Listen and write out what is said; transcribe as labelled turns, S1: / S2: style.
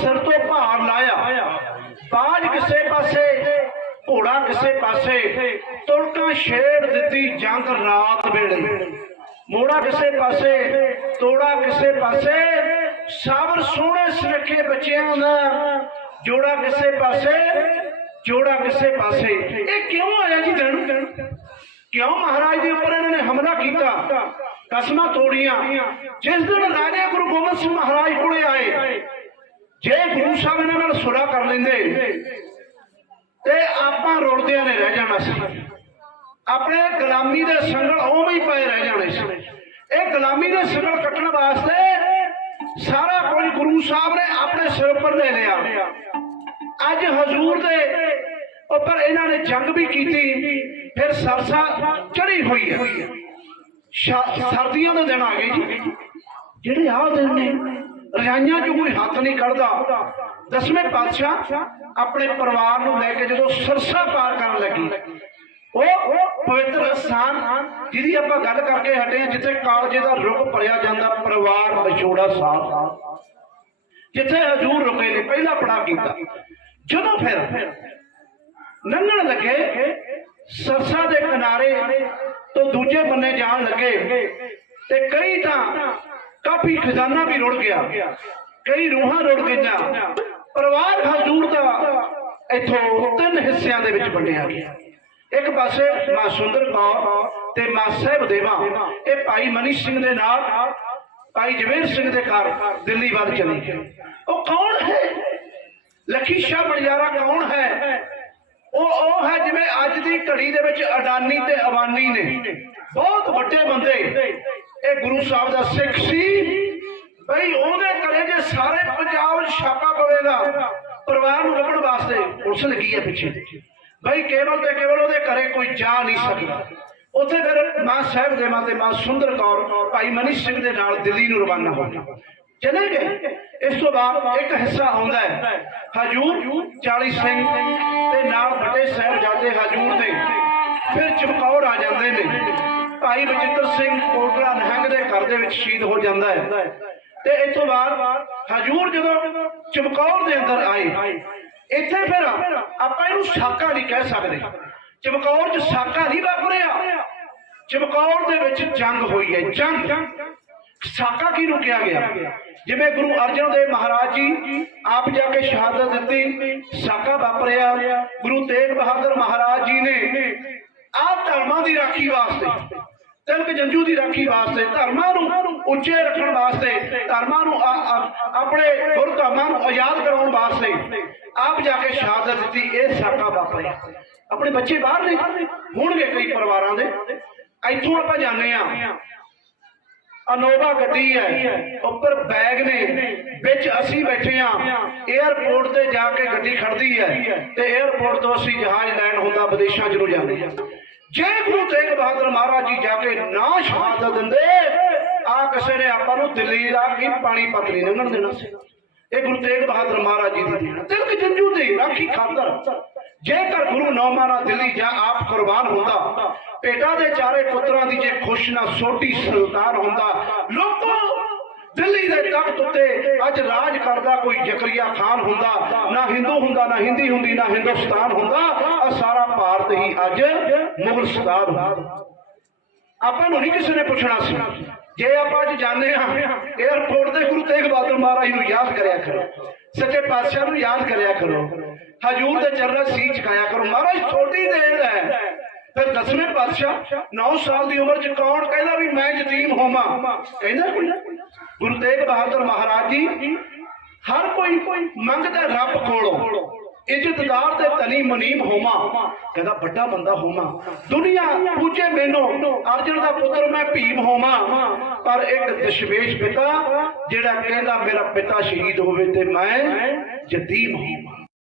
S1: ਸਿਰ ਤੋਂ ਭਾਰ ਲਾਇਆ। ਬਾਜ ਕਿਸੇ ਪਾਸੇ, ਘੋੜਾ ਕਿਸੇ ਪਾਸੇ ਤੁਲਕਾਂ ਛੇੜ ਦਿੱਤੀ ਜੰਗ ਰਾਤ ਵੇਲੇ। ਮੋੜਾ ਕਿਸੇ ਪਾਸੇ, ਤੋੜਾ ਕਿਸੇ ਪਾਸੇ, ਸਾਬਰ ਸੋਹਣੇ ਸੁਨੱਖੇ ਬੱਚਿਆਂ ਦਾ ਜੋੜਾ ਕਿਸੇ ਪਾਸੇ, ਜੋੜਾ ਕਿਸੇ ਪਾਸੇ। ਇਹ ਕਿਉਂ ਆਇਆ ਜੀ ਦਿਨ? ਕਿਉਂ ਮਹਾਰਾਜ ਦੇ ਉੱਪਰ ਇਹਨਾਂ ਨੇ ਹਮਲਾ ਕੀਤਾ? ਕਸਮਾਂ ਤੋੜੀਆਂ। ਜਿਸ ਦਿਨ ਰਾਜੇ ਗੁਰੂ ਗੋਬਿੰਦ ਸਿੰਘ ਮਹਾਰਾਜ ਕੋਲੇ ਆਏ ਜੇ ਗੁਰੂ ਸਾਹਿਬ ਇਹਨਾਂ ਨਾਲ ਸੁਲਾ ਕਰ ਲੈਂਦੇ, ਤੇ ਆਪਾਂ ਰੁਲਦਿਆਂ ਨੇ ਰਹਿ ਜਾਣਾ ਸੀ। ਆਪਣੇ ਗੁਲਾਮੀ ਦੇ ਸੰਗਲ ਉਵੇਂ ਹੀ ਪਏ ਰਹਿ ਜਾਣੇ ਸੀ। ਇਹ ਗੁਲਾਮੀ ਦੇ ਸੰਗਲ ਕੱਟਣ ਵਾਸਤੇ ਸਾਰਾ ਕੁਝ ਗੁਰੂ ਸਾਹਿਬ ਨੇ ਆਪਣੇ ਸਿਰ ਉੱਪਰ ਲੈ ਲਿਆ। ਅੱਜ ਹਜ਼ੂਰ ਦੇ ਉੱਪਰ ਇਹਨਾਂ ਨੇ ਜੰਗ ਵੀ ਕੀਤੀ, ਫਿਰ ਸਰਸਾ ਚੜੀ ਹੋਈ ਹੈ। ਸਰਦੀਆਂ ਦੇ ਦਿਨ ਆ ਗਏ ਜੀ। ਜਿਹੜੇ ਆਹ ਦਿਨ ਨੇ ਰਜਾਈਆਂ 'ਚ ਕੋਈ ਹੱਥ ਨਹੀਂ ਕੱਢਦਾ ਦਸਵੇਂ ਪਾਤਸ਼ਾਹ ਆਪਣੇ ਪਰਿਵਾਰ ਨੂੰ ਲੈ ਕੇ ਜਦੋਂ ਸਰਸਾ ਪਾਰ ਕਰਨ ਲੱਗੀ, ਉਹ ਪਵਿੱਤਰ ਸਥਾਨ ਜਿਹਦੀ ਆਪਾਂ ਗੱਲ ਕਰਕੇ ਹਟੇ ਹਾਂ, ਜਿੱਥੇ ਕਾਲਜੇ ਦਾ ਰੁੱਖ ਭਰਿਆ ਜਾਂਦਾ, ਪਰਿਵਾਰ ਵਿਛੋੜਾ ਸਾਹਿਬ ਜਿੱਥੇ ਹਜੂਰ ਰੁਕੇ ਨੇ ਪਹਿਲਾ ਪੜਾ ਕੀਤਾ। ਜਦੋਂ ਫਿਰ ਲੰਘਣ ਲੱਗੇ, ਸਰਸਾ ਦੇ ਕਿਨਾਰੇ ਤੋਂ ਦੂਜੇ ਬੰਨੇ ਜਾਣ ਲੱਗੇ, ਤੇ ਕਈ ਤਾਂ ਕਾਫੀ ਖਜ਼ਾਨਾ ਵੀ ਰੁੜ ਗਿਆ। ਕਈ ਰੂਹਾਂ ਰੁੜ ਗਈਆਂ। ਪਰਿਵਾਰ ਹਜੂਰ ਦਾ ਇਥੋਂ ਤਿੰਨ ਹਿੱਸਿਆਂ ਦੇ ਵਿੱਚ ਵੰਡਿਆ ਗਿਆ। ਇੱਕ ਪਾਸੇ ਮਾਂ ਸੁੰਦਰ ਕੌਰ ਤੇ ਮਾਂ ਸਾਹਿਬ ਦੇਵਾ। ਇਹ ਭਾਈ ਮਨੀ ਸਿੰਘ ਦੇ ਨਾਲ, ਭਾਈ ਜਵੇਰ ਸਿੰਘ ਦੇ ਘਰ ਦਿੱਲੀ ਵੱਲ ਚਲੇ ਗਈ ਉਹ ਕੌਣ ਹੈ? ਲੱਖੀ ਸ਼ਾਹ ਬੜਿਆਰਾ ਕੌਣ ਹੈ? ਉਹ ਉਹ ਹੈ ਜਿਵੇਂ ਅੱਜ ਦੀ ਘੜੀ ਦੇ ਵਿੱਚ ਅਡਾਨੀ ਤੇ ਅਵਾਨੀ ਨੇ। ਬਹੁਤ ਵੱਡੇ ਬੰਦੇ। ਇਹ ਗੁਰੂ ਸਾਹਿਬ ਦਾ ਸਿੱਖ ਸੀ। ਬਈ ਉਹਦੇ ਘਰੇ ਜੇ ਸਾਰੇ ਪੰਜਾਬ ਛਾਪਾ ਪਵੇਗਾ, ਪਰਿਵਾਰ ਨੂੰ ਲੱਭਣ ਵਾਸਤੇ ਪੁਲਿਸ ਲੱਗੀ ਹੈ ਪਿੱਛੇ। ਬਈ ਕੇਵਲ ਤੇ ਕੇਵਲ ਉਹਦੇ ਘਰੇ ਕੋਈ ਜਾ ਨਹੀਂ ਸਕਦਾ। ਉੱਥੇ ਫਿਰ ਮਾਂ ਸਾਹਿਬ ਦੇ ਮਾਂ ਤੇ ਮਾਂ ਸੁੰਦਰ ਕੌਰ, ਭਾਈ ਮਨੀ ਸਿੰਘ ਦੇ ਨਾਲ ਦਿੱਲੀ ਨੂੰ ਰਵਾਨਾ ਹੋ ਗਏ ਚਲੇ ਗਏ। ਇਸ ਤੋਂ ਬਾਅਦ ਇੱਕ ਹਿੱਸਾ ਆਉਂਦਾ ਹੈ, ਹਜੂਰ 40 ਸਿੰਘ ਤੇ ਨਾਲ ਵੱਡੇ ਸਾਹਿਬ ਜਾਂਦੇ ਹਜੂਰ ਦੇ। ਫਿਰ ਚਮਕੌਰ ਆ ਜਾਂਦੇ ਨੇ। ਭਾਈ ਬਚਿੱਤਰ ਸਿੰਘ ਕੋਟਲਾ ਨਹੰਗ ਘਰ ਦੇ ਵਿੱਚ ਸ਼ਹੀਦ ਹੋ ਜਾਂਦਾ ਹੈ। ਤੇ ਇਸ ਤੋਂ ਬਾਅਦ ਹਜੂਰ ਜਦੋਂ ਚਮਕੌਰ ਦੇ ਅੰਦਰ ਆਏ, ਇੱਥੇ ਫਿਰ ਆਪਾਂ ਇਹਨੂੰ ਸਾਕਾ ਨਹੀਂ ਕਹਿ ਸਕਦੇ। ਚਮਕੌਰ 'ਚ ਸਾਕਾ ਨਹੀਂ ਵਾਪਰਿਆ ਚਮਕੌਰ ਦੇ ਵਿੱਚ ਜੰਗ ਹੋਈ ਹੈ, ਜੰਗ। ਸਾਕਾ ਕੀ ਕਿਹਾ ਗਿਆ? ਜਿਵੇਂ ਗੁਰੂ ਅਰਜਨ ਦੇਵ ਮਹਾਰਾਜ ਜੀ ਆਪ ਜਾ ਕੇ ਸ਼ਹਾਦਤ ਦਿੱਤੀ, ਸਾਕਾ ਵਾਪਰਿਆ। ਗੁਰੂ ਤੇਗ ਬਹਾਦਰ ਮਹਾਰਾਜ ਜੀ ਨੇ ਆਹ ਧਰਮਾਂ ਦੀ ਰਾਖੀ ਵਾਸਤੇ ਤਿਲਕ ਜੰਜੂ ਦੀ ਰਾਖੀ ਵਾਸਤੇ, ਧਰਮਾਂ ਨੂੰ ਉੱਚੇ ਰੱਖਣ ਵਾਸਤੇ, ਧਰਮਾਂ ਨੂੰ ਆਪਣੇ ਗੁਰਧਾਮਾਂ ਨੂੰ ਆਜ਼ਾਦ ਕਰਾਉਣ ਵਾਸਤੇ ਆਪ ਜਾ ਕੇ ਸ਼ਹਾਦਤ ਦਿੱਤੀ, ਇਹ ਸਾਕਾ ਵਾਪਰਿਆ। ਆਪਣੇ ਬੱਚੇ ਬਾਹਰ ਨੇ, ਹੋਣਗੇ ਕਈ ਪਰਿਵਾਰਾਂ ਦੇ। ਇੱਥੋਂ ਆਪਾਂ ਜਾਂਦੇ ਆ ਅਨੋਵਾ ਗੱਡੀ ਹੈ, ਉੱਪਰ ਬੈਗ ਨੇ, ਵਿੱਚ ਅਸੀਂ ਬੈਠੇ ਆ 에ਅਰਪੋਰਟ ਤੇ ਜਾ ਕੇ ਗੱਡੀ ਖੜਦੀ ਹੈ ਤੇ 에ਅਰਪੋਰਟ ਤੋਂ ਅਸੀਂ ਜਹਾਜ਼ ਲੈਣ ਹੁੰਦਾ, ਵਿਦੇਸ਼ਾਂ ਚ ਨੂੰ ਜਾਂਦੇ ਆ ਜੇ ਗੁਰੂ ਤੇਗ ਬਹਾਦਰ ਮਹਾਰਾਜ ਜੀ ਜਾ ਕੇ ਨਾ ਸ਼ਹਾਦਤ ਦਿੰਦੇ, ਆ ਕਿਸੇ ਨੇ ਆਪਾਂ ਨੂੰ ਦਿੱਲੀ ਦਾ ਕੀ ਪਾਣੀ ਪਤ ਨਹੀਂ ਲੰਘਣ ਦੇਣਾ। ਸੀ ਇਹ ਗੁਰੂ ਤੇਗ ਬਹਾਦਰ ਮਹਾਰਾਜ ਜੀ ਦੀ ਦੇਣ। ਤਿਲਕ ਜੰਜੂ ਦੀ ਰਾਖੀ ਖਾਤਰ। ਜੇਕਰ ਗੁਰੂ ਨੌਮਾਨਾ ਦਿੱਲੀ ਜਾ ਆਪ ਕੁਰਬਾਨ ਹੁੰਦਾ, ਪੇਟਾ ਦੇ ਚਾਰੇ ਪੁੱਤਰਾਂ ਦੀ ਜੇ ਖੁਸ਼ ਨਾ ਸੋਟੀ ਸੁਲਤਾਨ ਹੁੰਦਾ, ਲੋਕੋ ਦਿੱਲੀ ਦੇ ਤਖਤ ਉੱਤੇ ਅੱਜ ਰਾਜ ਕਰਦਾ ਕੋਈ ਜ਼ਕਰੀਆ ਖਾਨ ਹੁੰਦਾ, ਨਾ ਹਿੰਦੂ ਹੁੰਦਾ, ਨਾ ਹਿੰਦੀ ਹੁੰਦੀ, ਨਾ ਹਿੰਦੁਸਤਾਨ ਹੁੰਦਾ ਆ ਸਾਰਾ ਭਾਰਤ ਹੀ ਅੱਜ ਮੁਗਲ ਆਪਾਂ ਨੂੰ ਨਹੀਂ ਕਿਸੇ ਨੇ ਪੁੱਛਣਾ ਸੀ। ਜੇ ਆਪਾਂ ਅੱਜ ਜਾਂਦੇ ਹਾਂ 에ਅਰਪੋਰਟ ਤੇ ਗੁਰੂ ਤੇਗ ਬਹਾਦਰ ਮਹਾਰਾਜ ਨੂੰ ਯਾਦ ਕਰਿਆ ਕਰੋ। ਸੱਚੇ ਪਾਤਸ਼ਾਹ ਨੂੰ ਯਾਦ ਕਰਿਆ ਕਰੋ। ਹਜੂਰ ਦੇ ਚਰਨਾਂ ਸੀ ਝੁਕਾਇਆ ਕਰੋ। ਮਹਾਰਾਜ ਛੋਟੀ ਦੇਣ ਹੈ। ਫਿਰ ਦਸਵੇਂ ਪਾਤਸ਼ਾਹ 9 ਸਾਲ ਦੀ ਉਮਰ 'ਚ ਕੌਣ ਕਹਿੰਦਾ ਵੀ ਮੈਂ ਯਤੀਮ ਹੋਵਾਂ? ਕਹਿੰਦਾ ਕੋਈ? ਗੁਰੂ ਤੇਗ ਬਹਾਦਰ ਮਹਾਰਾਜ ਜੀ, ਹਰ ਕੋਈ ਮੰਗਦਾ ਰੱਬ ਕੋਲੋਂ, ਇੱਜ਼ਤਦਾਰ ਤੇ ਤਨੀ ਮਨੀਮ ਹੋਵਾਂ। ਕਹਿੰਦਾ, ਵੱਡਾ ਬੰਦਾ ਹੋਵਾਂ। ਦੁਨੀਆ ਪੂਜੇ ਮੈਨੂੰ, ਅਰਜਨ ਦਾ ਪੁੱਤਰ ਮੈਂ ਭੀਮ ਹੋਵਾਂ। ਪਰ ਇੱਕ ਦਸ਼ਵੇਸ਼ ਪਿਤਾ, ਜਿਹੜਾ ਕਹਿੰਦਾ, ਮੇਰਾ ਪਿਤਾ ਸ਼ਹੀਦ ਹੋਵੇ ਤੇ ਮੈਂ ਜਦੀਮ ਹੋਵਾਂ।